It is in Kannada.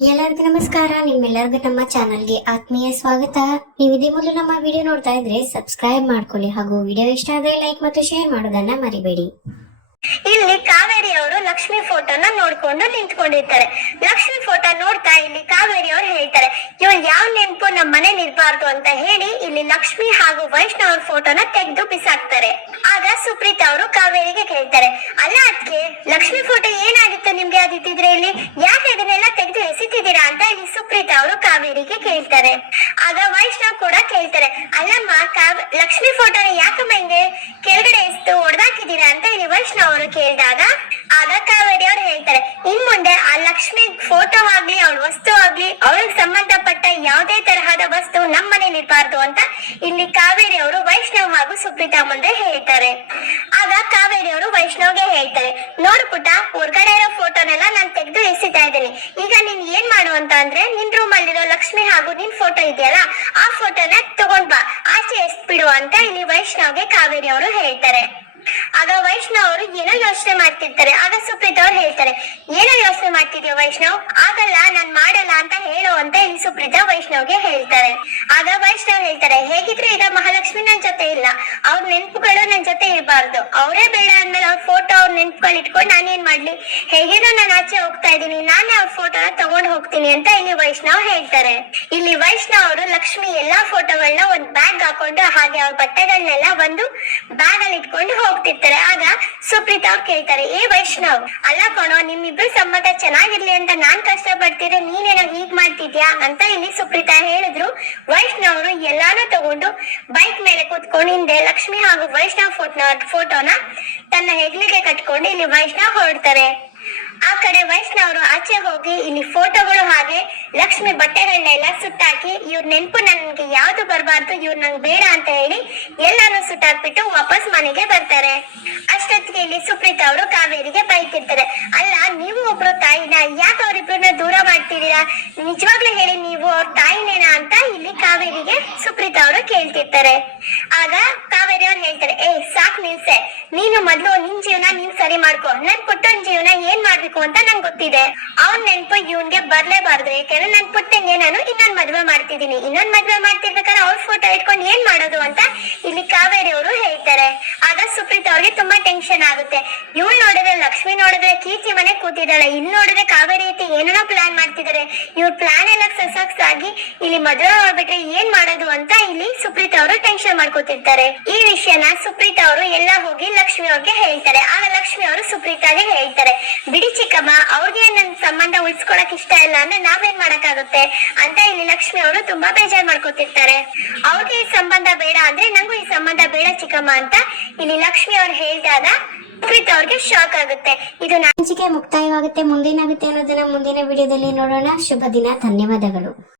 ಎಲ್ಲರಿಗೂ ನಮಸ್ಕಾರ. ನಿಮ್ಮೆಲ್ಲರಿಗೂ ನಮ್ಮ ಚಾನಲ್ಗೆ ಆತ್ಮೀಯ ಸ್ವಾಗತ. ನೀವು ಇದೇ ಮೊದಲು ನಮ್ಮ ವಿಡಿಯೋ ನೋಡ್ತಾ ಇದ್ರೆ ಸಬ್ಸ್ಕ್ರೈಬ್ ಮಾಡ್ಕೊಳ್ಳಿ ಹಾಗೂ ವಿಡಿಯೋ ಇಷ್ಟ ಆದ್ರೆ ಲೈಕ್ ಮತ್ತು ಶೇರ್ ಮಾಡೋದನ್ನ ಮರಿಬೇಡಿ. ಇಲ್ಲಿ ಕಾವೇರಿ ಅವರು ಲಕ್ಷ್ಮಿ ಫೋಟೋನ ನೋಡ್ಕೊಂಡು ನಿಂತ್ಕೊಂಡಿರ್ತಾರೆ. ಲಕ್ಷ್ಮಿ ಫೋಟೋ ನೋಡ್ತಾ ಇಲ್ಲಿ ಕಾವೇರಿ ಅವರು ಹೇಳ್ತಾರೆ ಇವಳು ಯಾವ ನೆನಪು ನಮ್ಮ ಮನೆ ನಿರ್ಬಾರ್ದು ಅಂತ ಹೇಳಿ ಇಲ್ಲಿ ಲಕ್ಷ್ಮಿ ಹಾಗೂ ವೈಷ್ಣವ್ ಅವ್ರ ಫೋಟೋನ ತೆಗೆದು ಬಿಸಾಕ್ತಾರೆ. ಆಗ ಸುಪ್ರೀತ್ ಅವರು ಕಾವೇರಿಗೆ ಕೇಳ್ತಾರೆ, ಅಲ್ಲ ಅದಕ್ಕೆ ಲಕ್ಷ್ಮಿ ಫೋಟೋ ಏನಾಗಿತ್ತು ನಿಮ್ಗೆ ಅದಿತ್ತಿದ್ರೆ ಇಲ್ಲಿ? ಯಾಕೆ ಅದನ್ನೆಲ್ಲ ತೆಗೆದು ಎಸಿತಿದ್ದೀರಾ ಅಂತ ಇಲ್ಲಿ ಸುಪ್ರೀತ್ ಅವರು ಕಾವೇರಿಗೆ ಕೇಳ್ತಾರೆ. ಆಗ ವೈಷ್ಣವ್ ಕೂಡ ಕೇಳ್ತಾರೆ, ಅಲ್ಲಮ್ಮ, ಕಾವ್, ಲಕ್ಷ್ಮಿ ಫೋಟೋನ ಯಾಕಮ್ಮ ಹಿಂಗೆ ಕೆಳಗಡೆ ಎಸ್ತು ಹೊಡೆದಾಕಿದ್ದೀರಾ ಅಂತ ಹೇಳಿ ವೈಷ್ಣವ್ ಅವರು ಕೇಳಿದಾಗ, ಆಗ ಕಾವೇರಿ ಅವ್ರು ಹೇಳ್ತಾರೆ ಇನ್ ಲಕ್ಷ್ಮಿ ಫೋಟೋ ಆಗ್ಲಿ ಅವಳ ವಸ್ತು ಆಗ್ಲಿ ಅವಳಿಗೆ ಸಂಬಂಧಪಟ್ಟ ಯಾವುದೇ ತರಹದ ವಸ್ತು ನಮ್ಮ ಮನೇಲಿ ಇರಬಾರ್ದು ಅಂತ ಇಲ್ಲಿ ಕಾವೇರಿ ಅವರು ವೈಷ್ಣವ್ ಹಾಗೂ ಸುಪ್ರೀತಾ ಮುಂದೆ ಹೇಳ್ತಾರೆ ಆಗ ಕಾವೇರಿ ಅವರು ವೈಷ್ಣವ್ಗೆ ಹೇಳ್ತಾರೆ, ನೋಡು ಪುಟ ಹೊರಗಡೆ ಇರೋ ಫೋಟೋನೆಲ್ಲ ನಾನು ತೆಗೆದು ಎಸಿತಾ ಇದ್ದೀನಿ. ಈಗ ನೀನ್ ಏನ್ ಮಾಡು ಅಂತ ಅಂದ್ರೆ, ನಿನ್ ರೂಮ್ ಅಲ್ಲಿರೋ ಲಕ್ಷ್ಮಿ ಹಾಗೂ ನಿನ್ ಫೋಟೋ ಇದೆಯಲ್ಲ, ಆ ಫೋಟೋನ ತಗೊಂಡ್ ಬಾ. ಆಚೆ ಎಸ್ಬಿಡು ಅಂತ ಇಲ್ಲಿ ವೈಷ್ಣವ್ಗೆ ಕಾವೇರಿ ಅವರು ಹೇಳ್ತಾರೆ. ಆಗ ವೈಷ್ಣವ್ ಅವರು ಏನೋ ಯೋಚನೆ ಮಾಡ್ತಿರ್ತಾರೆ. ಆಗ ಸುಪ್ರೀತ್ ಅವ್ರು ಹೇಳ್ತಾರೆ ಏನೋ ಯೋಚನೆ ಮಾಡ್ತಿದ್ಯೋ ವೈಷ್ಣವ್? ಆಗಲ್ಲ ನಾನ್ ಮಾಡಲ್ಲ ಅಂತ ಹೇಳು ಅಂತ ಇಲ್ಲಿ ಸುಪ್ರೀತ ವೈಷ್ಣವ್ಗೆ ಹೇಳ್ತಾರೆ. ಆಗ ವೈಷ್ಣವ್ ಹೇಳ್ತಾರೆ, ಹೇಗಿದ್ರು ಈಗ ಮಹಾಲಕ್ಷ್ಮಿ ನನ್ ಜೊತೆ ಇಲ್ಲ? ಅವ್ರ ನೆನ್ಪುಗಳು ನನ್ ಜೊತೆ ಇರಬಾರ್ದು. ಅವರೇ ಬೇಡ ಅಂದ್ಮೇಲೆ ಅವ್ರ ಫೋಟೋ ಅವ್ರ ನೆನ್ಪುಗಳು ಇಟ್ಕೊಂಡು ನಾನೇನ್ ಮಾಡ್ಲಿ? ಹೇಗಿದ್ರೂ ನಾನು ಆಚೆ ಹೋಗ್ತಾ ಇದ್ದೀನಿ. ನಾನೇ ಅವ್ರ ಫೋಟೋನ ತಗೊಂಡ್ ಹೋಗ್ತೀನಿ ಅಂತ ಇಲ್ಲಿ ವೈಷ್ಣವ್ ಹೇಳ್ತಾರೆ. ಇಲ್ಲಿ ವೈಷ್ಣವ್ ಅವರು ಲಕ್ಷ್ಮಿ ಎಲ್ಲಾ ಫೋಟೋಗಳನ್ನ ಒಂದ್ ಬ್ಯಾಗ್ ಹಾಕೊಂಡು ಹಾಗೆ ಅವ್ರ ಬಟ್ಟೆಗಳನ್ನೆಲ್ಲ ಒಂದು ಬ್ಯಾಗ್ ಅಲ್ಲಿ ಇಟ್ಕೊಂಡು ಹೋಗ್ತಿರ್ತಾರೆ. ಆಗ ಸುಪ್ರೀತ್ ಅವ್ರು ಕೇಳ್ತಾರೆ, ಏ ವೈಷ್ಣವ್, ಅಲ್ಲ ಕಣೋ, ನಿಮ್ಮಿಬ್ರು ಸಂಬಂಧ ಚೆನ್ನಾಗಿರ್ಲಿ ಅಂತ ನಾನ್ ಕಷ್ಟ ಪಡ್ತಿದ್ರೆ ನೀನೇನೋ ಹೀಗ್ ಮಾಡ್ತಿದ್ಯಾ? ಅಂತ ಇಲ್ಲಿ ಸುಪ್ರೀತಾ ಹೇಳಿದ್ರು. ವೈಷ್ಣವ್ ಅವರು ಎಲ್ಲಾನು ತಗೊಂಡು ಬೈಕ್ ಮೇಲೆ ಕೂತ್ಕೊಂಡು ಹಿಂದೆ ಲಕ್ಷ್ಮಿ ಹಾಗೂ ವೈಷ್ಣವ್ ಫೋಟೋ ಫೋಟೋನ ತನ್ನ ಹೆಗ್ಲಿಗೆ ಕಟ್ಕೊಂಡು ಇಲ್ಲಿ ವೈಷ್ಣವ್ ಹೊರಡ್ತಾರೆ. ಆ ಕಡೆ ವಯಸ್ಸಿನವರು ಆಚೆ ಹೋಗಿ ಇಲ್ಲಿ ಫೋಟೋಗಳು ಹಾಗೆ ಲಕ್ಷ್ಮಿ ಬಟ್ಟೆಗಳನ್ನೆಲ್ಲ ಸುಟ್ಟಾಕಿ ಇವ್ರ ನೆನಪು ನನ್ಗೆ ಯಾವ್ದು ಬರಬಾರ್ದು, ಇವ್ರು ನಂಗೆ ಬೇಡ ಅಂತ ಹೇಳಿ ಎಲ್ಲಾನು ಸುಟ್ಟಾಕ್ಬಿಟ್ಟು ವಾಪಸ್ ಮನೆಗೆ ಬರ್ತಾರೆ. ಅಷ್ಟೊತ್ತಿಗೆ ಇಲ್ಲಿ ಸುಪ್ರೀತಾ ಅವರು ಕಾವೇರಿಗೆ ಬೈತಿರ್ತಾರೆ. ಅಲ್ಲ, ನೀವು ಒಬ್ರು ತಾಯಿನ ಯಾಕೆ ಅವ್ರಿಬ್ರನ್ನ ದೂರ ಮಾಡ್ತಿದ್ದೀರಾ? ನಿಜವಾಗ್ಲೂ ಹೇಳಿ ನೀವು ಅವ್ರ ತಾಯಿನೇನಾ ಅಂತ ಇಲ್ಲಿ ಕಾವೇರಿಗೆ ಸುಪ್ರೀತಾ ಅವರು ಕೇಳ್ತಿರ್ತಾರೆ. ಆಗ ಕಾವೇರಿ ಅವ್ರು ಹೇಳ್ತಾರೆ, ಏ, ಸಾಕ್ ನಿಲ್ಸೆ. ನೀನು ಮೊದ್ಲು ನಿನ್ ಜೀವನ ನೀನ್ ಸರಿ ಮಾಡ್ಕೊ. ನನ್ ಪುಟ್ಟನ್ ಜೀವನ ಏನ್ ಮಾಡ್ಬೇಕು ಅಂತ ನಂಗ್ ಗೊತ್ತಿದೆ. ಅವ್ನ್ ನೆನ್ಪು ಇವ್ನ್ಗೆ ಬರ್ಲೇಬಾರ್ದು. ಯಾಕಂದ್ರೆ ನನ್ ಪುಟ್ಟಂಗೆ ನಾನು ಇನ್ನೊಂದ್ ಮದ್ವೆ ಮಾಡ್ತಿದೀನಿ ಇನ್ನೊಂದ್ ಮದ್ವೆ ಮಾಡ್ತಿರ್ಬೇಕಾದ್ರೆ ಅವ್ರ ಫೋಟೋ ಇಟ್ಕೊಂಡು ಏನ್ ಮಾಡೋದು ಅಂತ ಇಲ್ಲಿ ಕಾವೇರಿ ಅವರು ಹೇಳ್ತಾರೆ. ಆಗ ಸುಪ್ರೀತ್ ಅವ್ರಿಗೆ ತುಂಬಾ ಟೆನ್ಷನ್ ಆಗುತ್ತೆ. ಇವ್ಳು ಲಕ್ಷ್ಮಿ ನೋಡಿದ್ರೆ, ಕೀರ್ತಿ ಮನೆ ಕೂತಿದ್ದಾಳೆ. ಇಲ್ಲಿ ನೋಡಿದ್ರೆ ಕಾವೇರಿ ಐತಿ ಏನೋ ಪ್ಲಾನ್ ಮಾಡ್ತಿದ್ದಾರೆ ಇವ್ರ ಪ್ಲಾನ್ ಎಲ್ಲ ಸಕ್ಸಸ್ ಆಗಿ ಇಲ್ಲಿ ಮದುವೆ ಆಗ್ಬಿಟ್ರೆ ಏನ್ ಮಾಡೋದು ಅಂತ ಇಲ್ಲಿ ಸುಪ್ರೀತ್ ಅವರು ಟೆನ್ಷನ್ ಮಾಡ್ಕೊತಿರ್ತಾರೆ. ಈ ವಿಷಯನ ಸುಪ್ರೀತ್ ಅವರು ಎಲ್ಲ ಹೋಗಿ ಲಕ್ಷ್ಮಿ ಅವ್ರಿಗೆ ಹೇಳ್ತಾರೆ. ಆಗ ಲಕ್ಷ್ಮಿ ಅವರು ಸುಪ್ರೀತಾಗೆ ಹೇಳ್ತಾರೆ. ಬಿಡಿ ಚಿಕ್ಕಮ್ಮ, ಅವ್ರಿಗೆ ನನ್ ಸಂಬಂಧ ಉಳಿಸ್ಕೊಳಕ್ ಇಷ್ಟ ಇಲ್ಲ ಅಂದ್ರೆ ನಾವೇನ್ ಮಾಡಕ್ಕಾಗುತ್ತೆ? ಅಂತ ಇಲ್ಲಿ ಲಕ್ಷ್ಮಿ ಅವರು ತುಂಬಾ ಬೇಜಾರ್ ಮಾಡ್ಕೊತಿರ್ತಾರೆ. ಅವ್ರಿಗೆ ಈ ಸಂಬಂಧ ಬೇಡ ಅಂದ್ರೆ ನಂಗೂ ಈ ಸಂಬಂಧ ಬೇಡ ಚಿಕ್ಕಮ್ಮ, ಅಂತ ಇಲ್ಲಿ ಲಕ್ಷ್ಮಿ ಅವ್ರು ಹೇಳಿದಾಗ ಸುಪ್ರೀತ್ ಅವ್ರಿಗೆ ಶಾಕ್ ಆಗುತ್ತೆ. ಇದು ನಾ ಹಂಚಿಕೆ ಮುಕ್ತಾಯವಾಗುತ್ತೆ, ಮುಂದೇನಾಗುತ್ತೆ ಅನ್ನೋದನ್ನ ಮುಂದಿನ ವಿಡಿಯೋದಲ್ಲಿ ನೋಡೋಣ. ಶುಭ ದಿನ, ಧನ್ಯವಾದಗಳು.